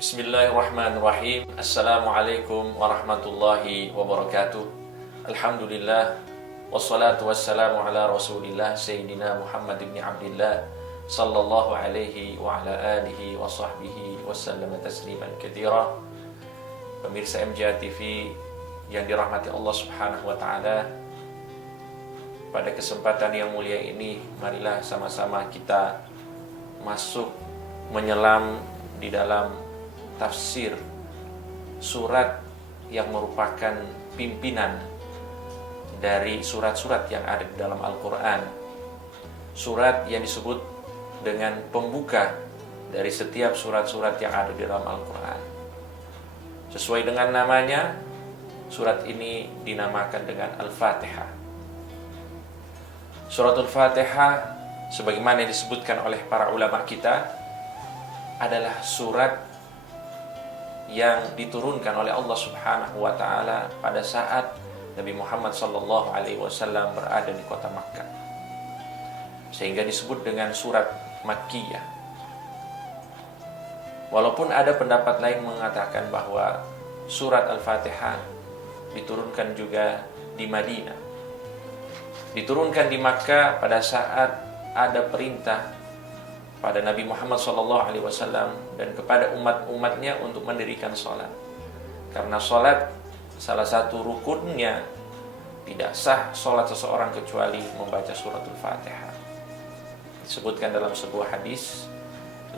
Bismillahirrahmanirrahim. Assalamualaikum warahmatullahi wabarakatuh. Alhamdulillah, wassalatu wassalamu ala rasulillah Sayyidina Muhammad ibn Abdillah sallallahu alaihi wa ala alihi wa sahbihi wasallam tasliman katsira. Pemirsa MJA TV yang dirahmati Allah subhanahu wa ta'ala, pada kesempatan yang mulia ini, marilah sama-sama kita masuk menyelam di dalam tafsir surat yang merupakan pimpinan dari surat-surat yang ada di dalam Al-Quran. Surat yang disebut dengan pembuka dari setiap surat-surat yang ada di dalam Al-Quran. Sesuai dengan namanya, surat ini dinamakan dengan Al-Fatihah. Surat Al-Fatihah, sebagaimana disebutkan oleh para ulama kita, adalah surat yang diturunkan oleh Allah Subhanahu wa ta'ala pada saat Nabi Muhammad sallallahu alaihi wasallam berada di kota Makkah, sehingga disebut dengan surat Makkiyah. Walaupun ada pendapat lain mengatakan bahwa surat Al-Fatihah diturunkan juga di Madinah, diturunkan di Makkah pada saat ada perintah pada Nabi Muhammad SAW dan kepada umat-umatnya untuk mendirikan sholat. Karena sholat salah satu rukunnya, tidak sah sholat seseorang kecuali membaca suratul Fatihah. Disebutkan dalam sebuah hadis,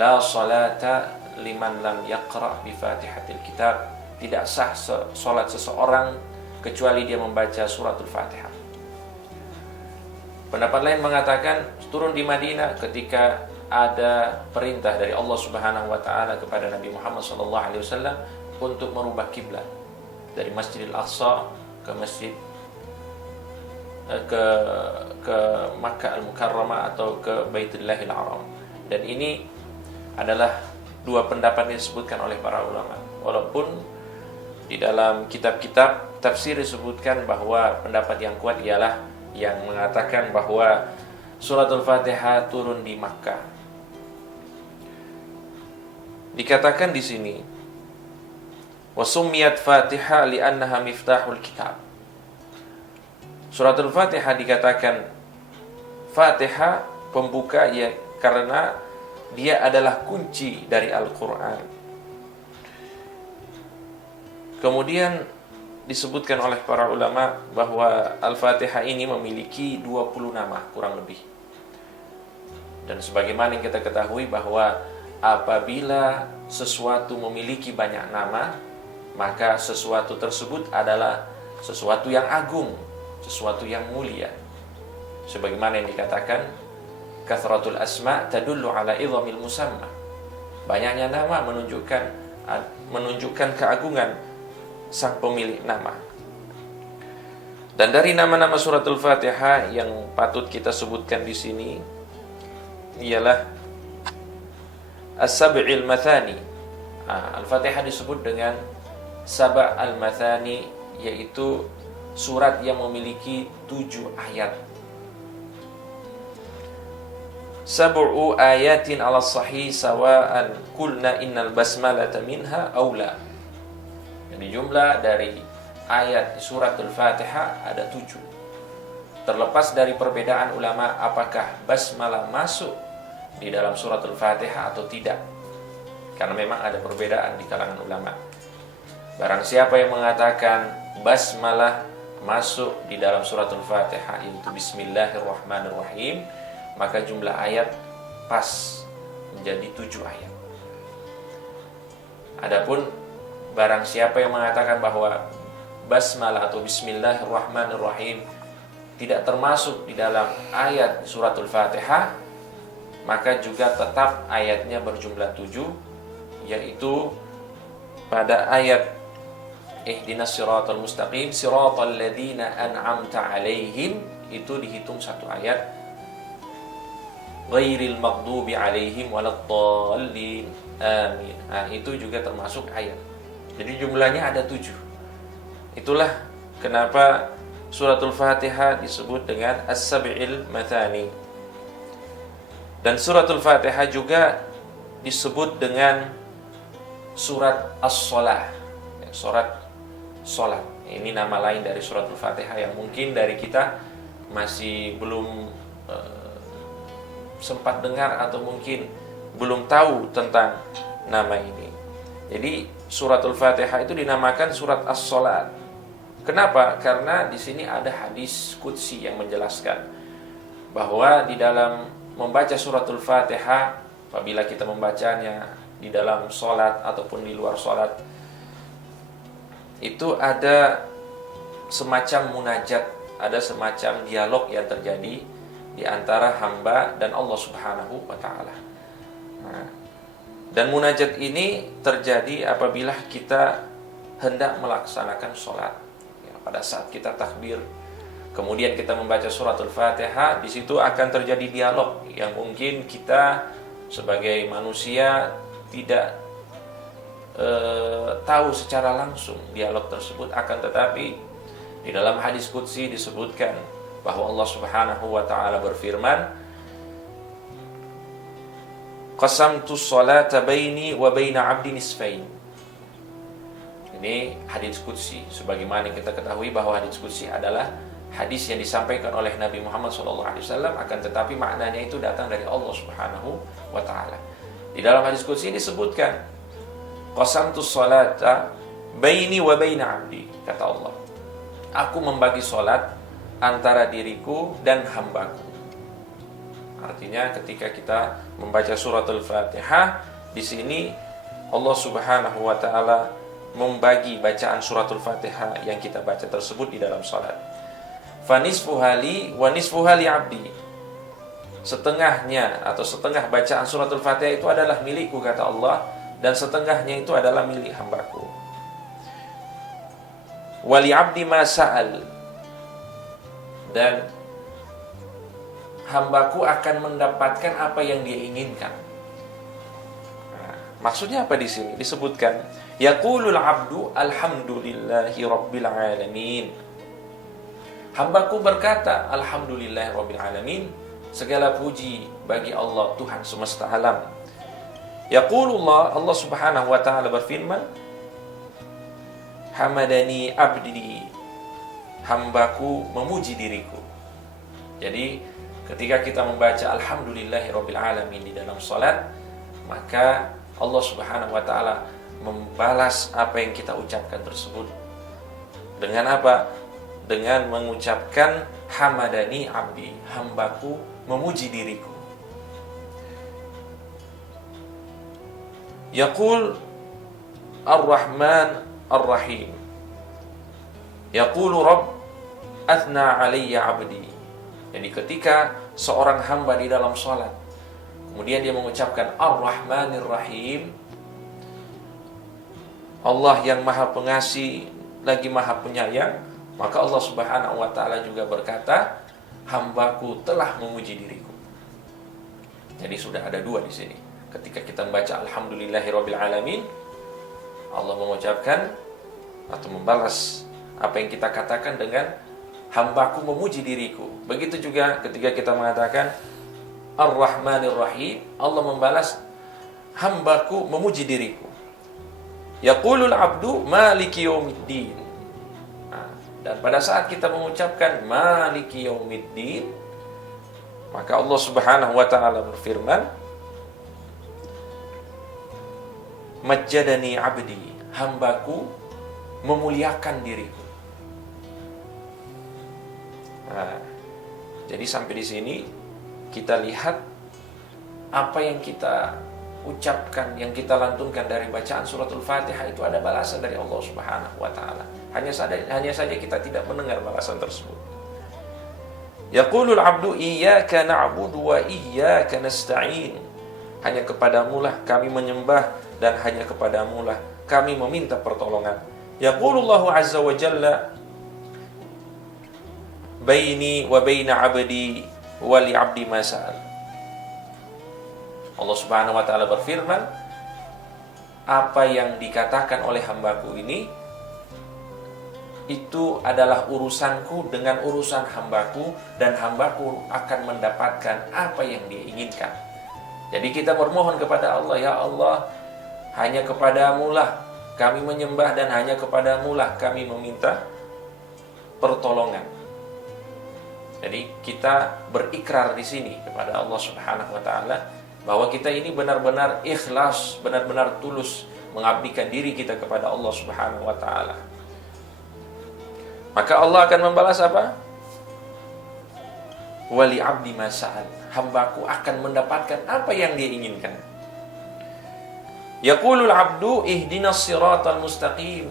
la sholata liman lam yaqra' bi fatihatil kitab. Tidak sah sholat seseorang kecuali dia membaca suratul Fatihah. Pendapat lain mengatakan turun di Madinah ketika ada perintah dari Allah Subhanahu wa ta'ala kepada Nabi Muhammad sallallahu alaihi wasallam untuk merubah kiblat dari Masjidil Aqsa ke masjid ke Makkah Al-Mukarramah atau ke Baitullahil Haram. Dan ini adalah dua pendapat yang disebutkan oleh para ulama. Walaupun di dalam kitab-kitab tafsir disebutkan bahwa pendapat yang kuat ialah yang mengatakan bahwa suratul Fatihah turun di Makkah. Dikatakan di sini, wa summiyat Fatihah li'annaha miftahul kitab. Suratul Fatihah dikatakan Fatihah pembuka ya karena dia adalah kunci dari Al-Quran. Kemudian disebutkan oleh para ulama bahwa Al-Fatihah ini memiliki 20 nama kurang lebih. Dan sebagaimana yang kita ketahui bahwa apabila sesuatu memiliki banyak nama, maka sesuatu tersebut adalah sesuatu yang agung, sesuatu yang mulia. Sebagaimana yang dikatakan, kathratul asma tadullu ala idhamil musamma. Banyaknya nama menunjukkan keagungan sang pemilik nama. Dan dari nama-nama suratul Fatihah yang patut kita sebutkan di sini ialah As-Sab'il Mathani. Al-Fatihah disebut dengan Sab' al-Mathani, yaitu surat yang memiliki 7 ayat. Sab'u ayatin ala sahih sawa'an kulna innal basmalata minha aula. Jadi jumlah dari ayat suratul Fatihah ada 7. Terlepas dari perbedaan ulama apakah basmalah masuk di dalam suratul Fatihah atau tidak, karena memang ada perbedaan di kalangan ulama. Barang siapa yang mengatakan basmalah masuk di dalam suratul Fatihah, yaitu Bismillahirrahmanirrahim, maka jumlah ayat pas menjadi 7 ayat. Adapun barang siapa yang mengatakan bahwa basmalah atau Bismillahirrahmanirrahim tidak termasuk di dalam ayat suratul Fatihah, maka juga tetap ayatnya berjumlah 7, yaitu pada ayat ihdinas siratal mustaqim siratal ladzina an'amta alaihim, itu dihitung 1 ayat, ghairil maghdubi alaihim waladdallin amin. Itu juga termasuk ayat. Jadi jumlahnya ada 7. Itulah kenapa suratul Fatihah disebut dengan As-Sab'il Mathani. Dan suratul Fatihah juga disebut dengan surat As-Shalah, surat Salat. Ini nama lain dari surat Al-Fatihah yang mungkin dari kita masih belum sempat dengar atau mungkin belum tahu tentang nama ini. Jadi surat Al-Fatihah itu dinamakan surat As-Salat. Kenapa? Karena di sini ada hadis qudsi yang menjelaskan bahwa di dalam membaca surat Al-Fatihah, apabila kita membacanya di dalam sholat ataupun di luar sholat, itu ada semacam munajat, ada semacam dialog yang terjadi di antara hamba dan Allah Subhanahu wa ta'ala. Dan munajat ini terjadi apabila kita hendak melaksanakan sholat. Pada saat kita takbir, kemudian kita membaca surat Al-Fatihah, di situ akan terjadi dialog yang mungkin kita sebagai manusia tidak tahu secara langsung dialog tersebut, akan tetapi di dalam hadis qudsi disebutkan bahwa Allah Subhanahu wa ta'ala berfirman, qasamtu sholata baini wa baina 'abdi nisfain. Ini hadis qudsi. Sebagaimana kita ketahui bahwa hadis qudsi adalah hadis yang disampaikan oleh Nabi Muhammad SAW, akan tetapi maknanya itu datang dari Allah Subhanahu wa ta'ala. Di dalam hadis qudsi disebutkan, qasamtu sholata baini wa baina 'abdi, kata Allah, aku membagi sholat antara diriku dan hambaku. Artinya ketika kita membaca surat Al-Fatihah, di sini Allah Subhanahu wa ta'ala membagi bacaan surat Al-Fatihah yang kita baca tersebut di dalam sholat. Fa nisfuha li wa nisfuha li 'abdi. Setengahnya atau setengah bacaan surat Al-Fatihah itu adalah milikku, kata Allah, dan setengahnya itu adalah milik hambaku. Wali 'abdi ma sa'al, dan hambaku akan mendapatkan apa yang dia inginkan. Nah, maksudnya apa di sini? Disebutkan, yaqulul 'abdu alhamdulillahi rabbil alamin. Hambaku berkata, alhamdulillahi rabbil alamin, segala puji bagi Allah Tuhan semesta alam. Yaqulullah, Allah Subhanahu wa ta'ala berfirman, hamadani abdi, hambaku memuji diriku. Jadi ketika kita membaca alhamdulillahi rabbil alamin di dalam salat, maka Allah Subhanahu wa ta'ala membalas apa yang kita ucapkan tersebut. Dengan apa? Dengan mengucapkan hamadani abdi, hambaku memuji diriku. Yaqul Ar-Rahman Ar-Rahim, yaqulu Rabb athna alayya abdi. Jadi ketika seorang hamba di dalam salat, kemudian dia mengucapkan Ar-Rahmanir Rahim, Allah yang maha pengasih lagi maha penyayang, maka Allah Subhanahu wa ta'ala juga berkata, hambaku telah memuji diriku. Jadi sudah ada dua di sini. Ketika kita membaca alhamdulillahirabbil alamin, Allah mengucapkan atau membalas apa yang kita katakan dengan hambaku memuji diriku. Begitu juga ketika kita mengatakan Ar-Rahmanir Rahim, Allah membalas hambaku memuji diriku. Yaqulul abdu maliki yaumiddin. Dan pada saat kita mengucapkan maliki yaumiddin, maka Allah Subhanahu wa ta'ala berfirman, majjadani abdi, hambaku memuliakan diriku. Nah, jadi sampai di sini kita lihat apa yang kita ucapkan, yang kita lantunkan dari bacaan suratul Fatihah itu ada balasan dari Allah Subhanahu wa ta'ala. Hanya saja kita tidak mendengar balasan tersebut. Yaqulul abdu iyyaka na'budu wa iyyaka nasta'in. Hanya kepadamu lah kami menyembah dan hanya kepadamu lah kami meminta pertolongan. Yaqulullahu azza wa jalla baini wa baina 'abdi wa li 'abdi ma sa'al. Allah Subhanahu wa ta'ala berfirman, apa yang dikatakan oleh hambaku ini itu adalah urusanku dengan urusan hambaku, dan hambaku akan mendapatkan apa yang dia inginkan. Jadi kita bermohon kepada Allah, ya Allah, hanya kepadamu lah kami menyembah dan hanya kepadamu lah kami meminta pertolongan. Jadi kita berikrar di sini kepada Allah Subhanahu wa taala bahwa kita ini benar-benar ikhlas, benar-benar tulus mengabdikan diri kita kepada Allah Subhanahu wa taala. Maka Allah akan membalas apa? Wali abdi masa'al. Hambaku akan mendapatkan apa yang dia inginkan. Yaqulul abdu ihdinas siratal mustaqim.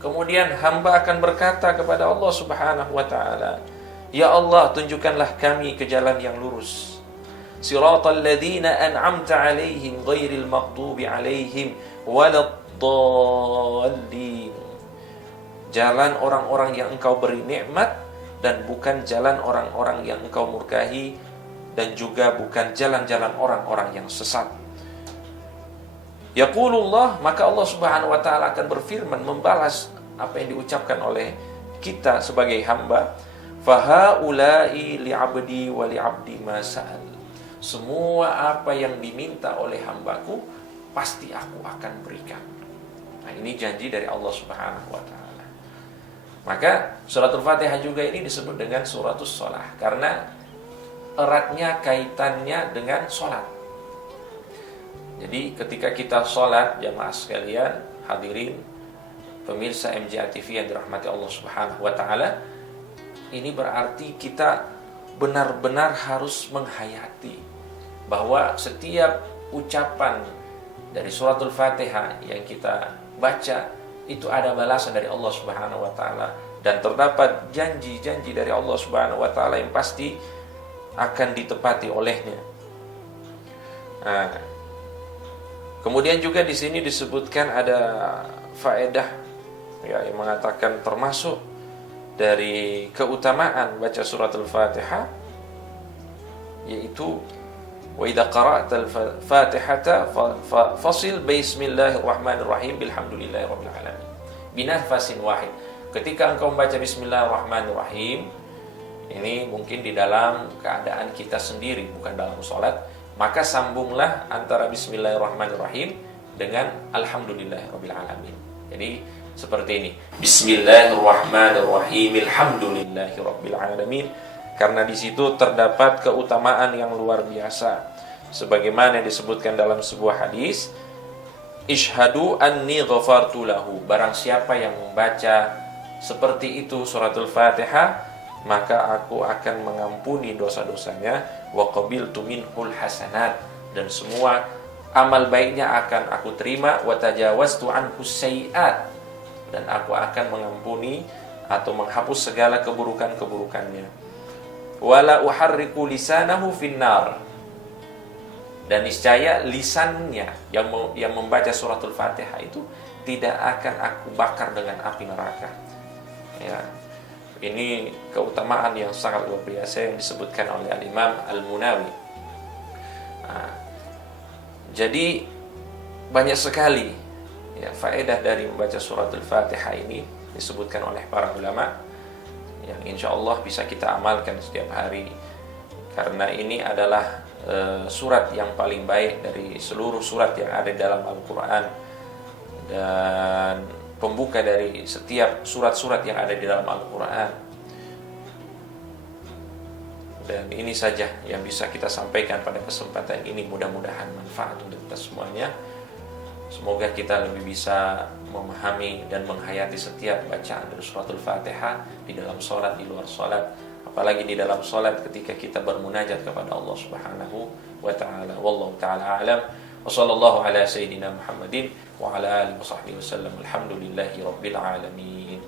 Kemudian hamba akan berkata kepada Allah Subhanahu wa taala, ya Allah, tunjukkanlah kami ke jalan yang lurus. Siratal ladzina an'amta 'alaihim ghairil maghdubi 'alaihim waladdallin. Jalan orang-orang yang engkau beri nikmat dan bukan jalan orang-orang yang engkau murkahi, dan juga bukan jalan-jalan orang-orang yang sesat. Yaqulullah, maka Allah Subhanahu wa taala akan berfirman membalas apa yang diucapkan oleh kita sebagai hamba. Fahaula'i li'abdi wa li'abdi ma sa'al. Semua apa yang diminta oleh hambaku pasti aku akan berikan. Nah, ini janji dari Allah Subhanahu wa taala. Maka suratul Fatihah juga ini disebut dengan suratus shalah karena eratnya kaitannya dengan sholat. Jadi ketika kita sholat, jamaah sekalian, hadirin, pemirsa MJA TV yang dirahmati Allah Subhanahu wa taala, ini berarti kita benar-benar harus menghayati bahwa setiap ucapan dari suratul Fatihah yang kita baca itu ada balasan dari Allah Subhanahu wa taala, dan terdapat janji-janji dari Allah Subhanahu wa taala yang pasti akan ditepati olehnya. Nah, kemudian juga di sini disebutkan ada faedah ya, yang mengatakan termasuk dari keutamaan baca suratul Fatihah, yaitu wa idza qara'tal Fatihata fasil bismillahirrahmanirrahim bilhamdulillahirabbil alamin binafsin wahid. Ketika engkau membaca bismillahirrahmanirrahim, ini mungkin di dalam keadaan kita sendiri, bukan dalam sholat, maka sambunglah antara bismillahirrahmanirrahim dengan alhamdulillahirabbil alamin. Jadi seperti ini, bismillahirrahmanirrahim alhamdulillahirabbil alamin, karena di situ terdapat keutamaan yang luar biasa. Sebagaimana disebutkan dalam sebuah hadis, ishhadu anni ghafartu lahu, barang siapa yang membaca seperti itu suratul Fatihah, maka aku akan mengampuni dosa-dosanya, wa qabiltu minhul hasanat, dan semua amal baiknya akan aku terima, wa tajawaztu anhu sayyi'at, dan aku akan mengampuni atau menghapus segala keburukan-keburukannya. Wala uharriku lisanahu finnar, dan niscaya lisannya yang membaca suratul Fatihah itu tidak akan aku bakar dengan api neraka. Ya, ini keutamaan yang sangat luar biasa yang disebutkan oleh Al-Imam Al-Munawi. Nah, jadi banyak sekali ya faedah dari membaca suratul Fatihah ini disebutkan oleh para ulama yang insya Allah bisa kita amalkan setiap hari, karena ini adalah surat yang paling baik dari seluruh surat yang ada di dalam Al-Quran, dan pembuka dari setiap surat-surat yang ada di dalam Al-Quran. Dan ini saja yang bisa kita sampaikan pada kesempatan ini. Mudah-mudahan manfaat untuk kita semuanya. Semoga kita lebih bisa memahami dan menghayati setiap bacaan dari suratul Fatihah di dalam sholat, di luar sholat, apalagi di dalam sholat ketika kita bermunajat kepada Allah Subhanahu wa ta'ala. Wallahu ta'ala a'lam. Wa sallallahu ala sayyidina Muhammadin wa ala alihi wa sahbihi wa sallam. Alhamdulillahi rabbil alamin.